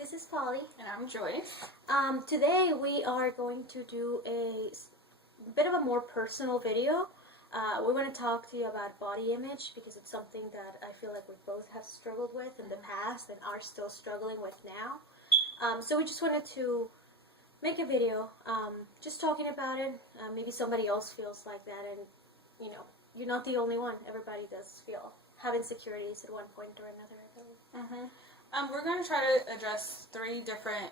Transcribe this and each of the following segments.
This is Polly. And I'm Joyce. Today we are going to do a bit of a more personal video. We're going to talk to you about body image because it's something that I feel like we both have struggled with in the past and are still struggling with now. So we just wanted to make a video just talking about it. Maybe somebody else feels like that, and you know, you're not the only one. Everybody does have insecurities at one point or another, I believe. We're going to try to address three different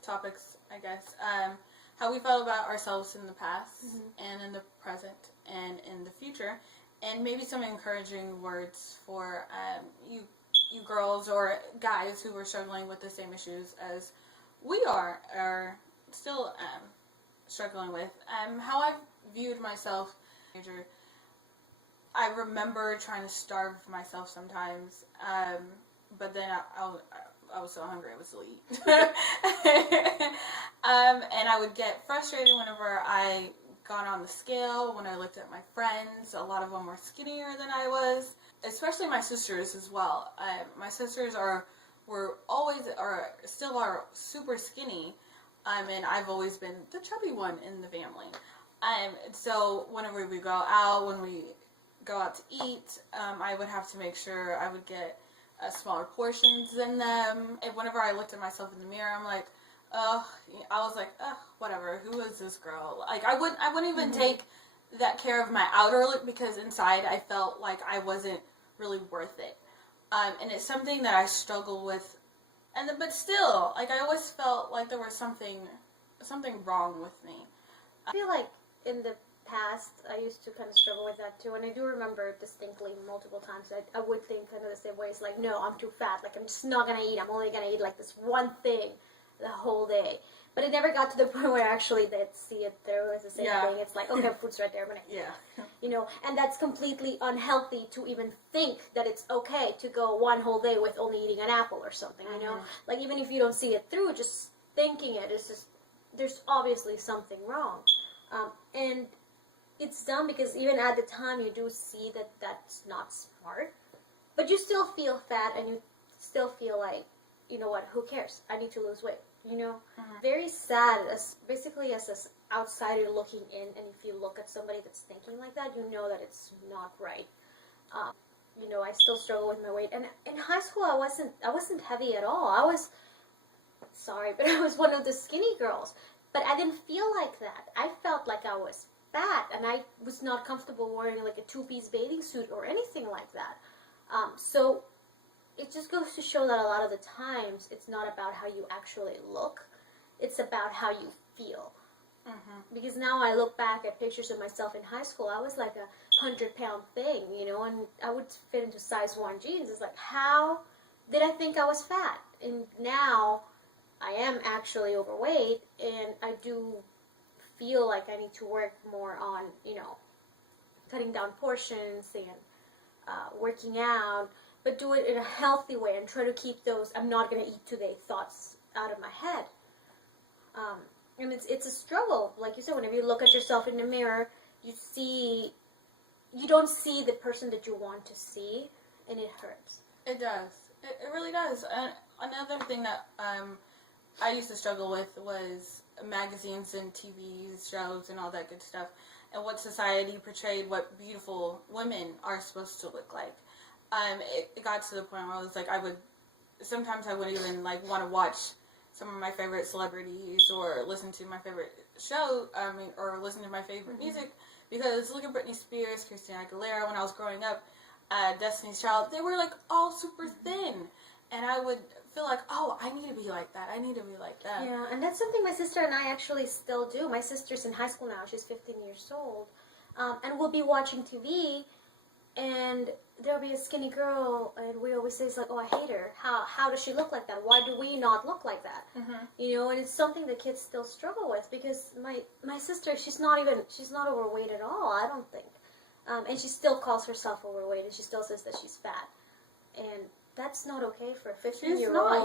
topics, I guess. How we felt about ourselves in the past, and in the present, and in the future, and maybe some encouraging words for you girls or guys who are struggling with the same issues as we are still struggling with. How I've viewed myself, I remember trying to starve myself sometimes, but then I was so hungry I would still eat. And I would get frustrated whenever I got on the scale, when I looked at my friends. A lot of them were skinnier than I was, especially my sisters as well. My sisters still are super skinny, and I've always been the chubby one in the family. So whenever we go out, when we go out to eat, I would have to make sure I would get smaller portions than them. And whenever I looked at myself in the mirror, I'm like, I was like, whatever, who is this girl? Like, I wouldn't even take that care of my outer look, because inside I felt like I wasn't really worth it. And it's something that I struggle with, but still, like, I always felt like there was something wrong with me. I feel like in the past, I used to kind of struggle with that too, and I do remember distinctly multiple times I would think kind of the same way. It's like, no, I'm too fat, like, I'm just not gonna eat, I'm only gonna eat like this one thing the whole day. But it never got to the point where actually they'd see it through as the same thing. It's like, okay, food's right there, I'm gonna eat. Yeah. You know, and that's completely unhealthy to even think that it's okay to go one whole day with only eating an apple or something, you know? Like, even if you don't see it through, just thinking it is just, there's obviously something wrong. And it's dumb because even at the time you do see that that's not smart, but you still feel fat and you still feel like, you know what, who cares? I need to lose weight, you know? Very sad, basically as an outsider looking in, and if you look at somebody that's thinking like that, you know that it's not right. You know, I still struggle with my weight, and in high school I wasn't heavy at all. I was, sorry, but I was one of the skinny girls, but I didn't feel like that. I felt like I was fat, and I was not comfortable wearing like a two-piece bathing suit or anything like that. So it just goes to show that a lot of the times it's not about how you actually look, it's about how you feel. Because now I look back at pictures of myself in high school, I was like a 100-pound thing, you know, and I would fit into size 1 jeans. It's like, how did I think I was fat? And now I am actually overweight, and I do feel like I need to work more on, you know, cutting down portions and working out, but do it in a healthy way and try to keep those "I'm not going to eat today" thoughts out of my head. And it's a struggle. Like you said, whenever you look at yourself in the mirror, you don't see the person that you want to see, and it hurts. It does. It really does. Another thing that I used to struggle with was magazines and TV shows and all that good stuff, and what society portrayed what beautiful women are supposed to look like. It got to the point where I was like, sometimes I wouldn't even like want to watch some of my favorite celebrities or listen to my favorite show, or listen to my favorite music, because look at Britney Spears, Christina Aguilera. When I was growing up, Destiny's Child, they were like all super thin, and I would feel like, oh, I need to be like that. I need to be like that. Yeah, and that's something my sister and I actually still do. My sister's in high school now. She's 15 years old. And we'll be watching TV, and there'll be a skinny girl, and we always say, it's like, oh, I hate her. How does she look like that? Why do we not look like that? You know, and it's something that kids still struggle with, because my sister, she's not overweight at all, I don't think. And she still calls herself overweight, and she still says that she's fat. And that's not okay for a 15-year-old.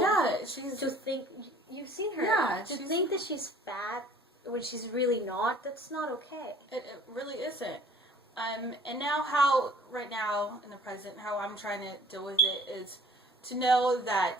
To think, you've seen her. Yeah. To think that she's fat when she's really not, that's not okay. It really isn't. And now right now, in the present, how I'm trying to deal with it is to know that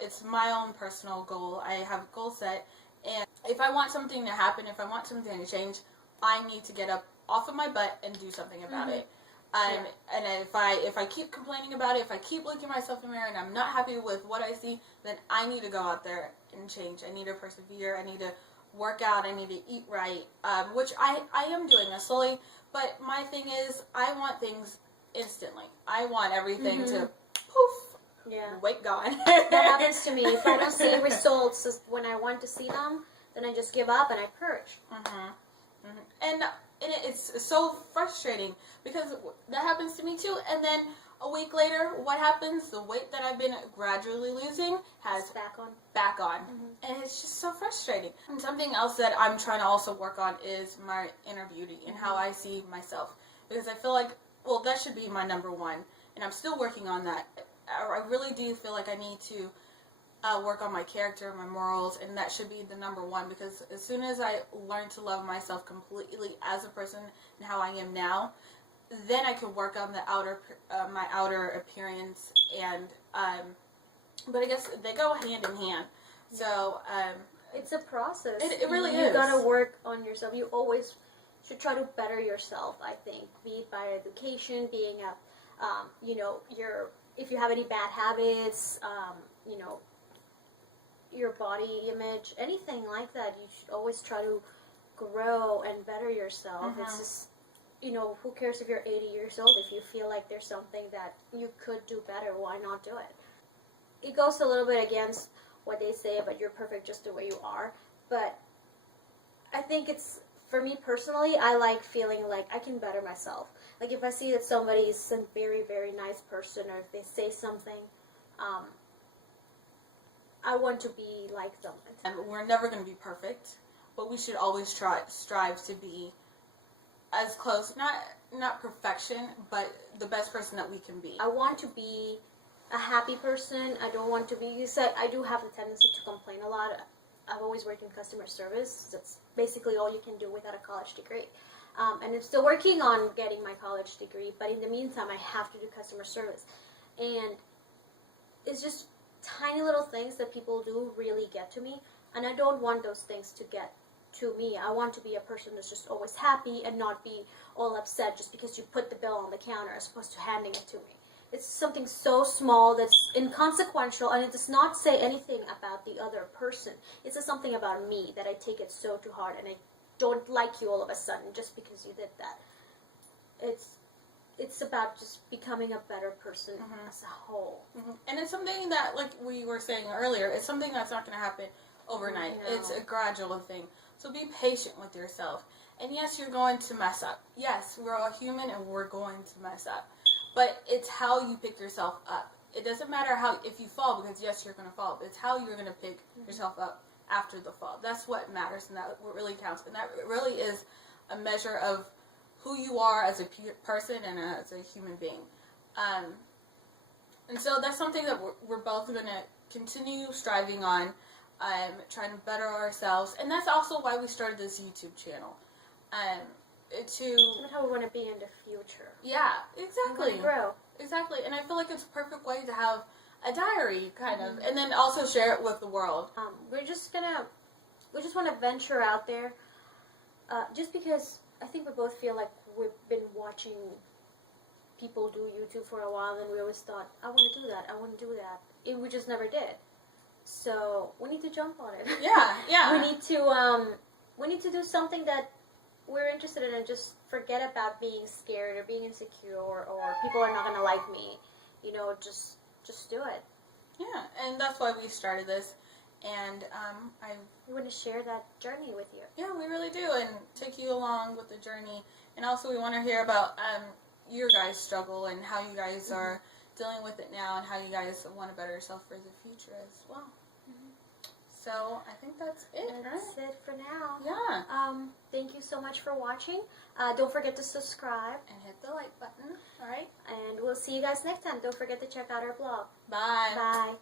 it's my own personal goal. I have a goal set, and if I want something to happen, if I want something to change, I need to get up off of my butt and do something about it. And if I keep complaining about it, if I keep looking at myself in the mirror and I'm not happy with what I see, then I need to go out there and change. I need to persevere. I need to work out. I need to eat right, which I am doing this slowly. But my thing is, I want things instantly. I want everything to poof, wait, gone. That happens to me. If I don't see results when I want to see them, then I just give up and I purge. And it's so frustrating because that happens to me too. And then a week later, what happens? The weight that I've been gradually losing has back on. And it's just so frustrating. And something else that I'm trying to also work on is my inner beauty and how I see myself. Because I feel like, well, that should be my number one. And I'm still working on that. I really do feel like I need to work on my character, my morals, and that should be the number one, because as soon as I learn to love myself completely as a person and how I am now, then I can work on the my outer appearance, and but I guess they go hand in hand. So it's a process. It really is. You gotta work on yourself. You always should try to better yourself. I think, be it by education, being a, if you have any bad habits, your body image, anything like that, you should always try to grow and better yourself. It's just, who cares if you're 80 years old? If you feel like there's something that you could do better, why not do it? It goes a little bit against what they say about you're perfect just the way you are, but I think it's, for me personally, I like feeling like I can better myself. Like if I see that somebody is a very, very nice person, or if they say something, I want to be like them. And we're never going to be perfect, but we should always strive to be as close, not perfection, but the best person that we can be. I want to be a happy person. I don't want to be, you said, I do have the tendency to complain a lot. I've always worked in customer service. That's basically all you can do without a college degree. And I'm still working on getting my college degree, but in the meantime, I have to do customer service. And it's just tiny little things that people do really get to me, and I don't want those things to get to me. I want to be a person that's just always happy and not be all upset just because you put the bill on the counter as opposed to handing it to me. It's something so small that's inconsequential, and it does not say anything about the other person. It says something about me that I take it so to heart, and I don't like you all of a sudden just because you did that. It's about just becoming a better person as a whole. And it's something that, like we were saying earlier, it's something that's not going to happen overnight. It's a gradual thing. So be patient with yourself. And yes, you're going to mess up. Yes, we're all human and we're going to mess up. But it's how you pick yourself up. It doesn't matter if you fall, because yes, you're going to fall. But it's how you're going to pick yourself up after the fall. That's what matters, and that's what really counts. And that really is a measure of who you are as a person and as a human being. And so that's something that we're both going to continue striving on, trying to better ourselves. And that's also why we started this YouTube channel. That's how we want to be in the future. Yeah, exactly. Grow. Exactly. And I feel like it's a perfect way to have a diary, kind of, and then also share it with the world. We just want to venture out there, just because I think we both feel like we've been watching people do YouTube for a while, and we always thought, I want to do that, I want to do that. And we just never did. So we need to jump on it. Yeah. We need to do something that we're interested in, and just forget about being scared or being insecure or people are not going to like me. Just do it. Yeah, and that's why we started this. And we want to share that journey with you. Yeah, we really do, and take you along with the journey. And also, we want to hear about your guys' struggle and how you guys are dealing with it now, and how you guys want to better yourself for the future as well. So I think that's it. That's it for now. Yeah. Thank you so much for watching. Don't forget to subscribe and hit the like button. All right. And we'll see you guys next time. Don't forget to check out our blog. Bye. Bye.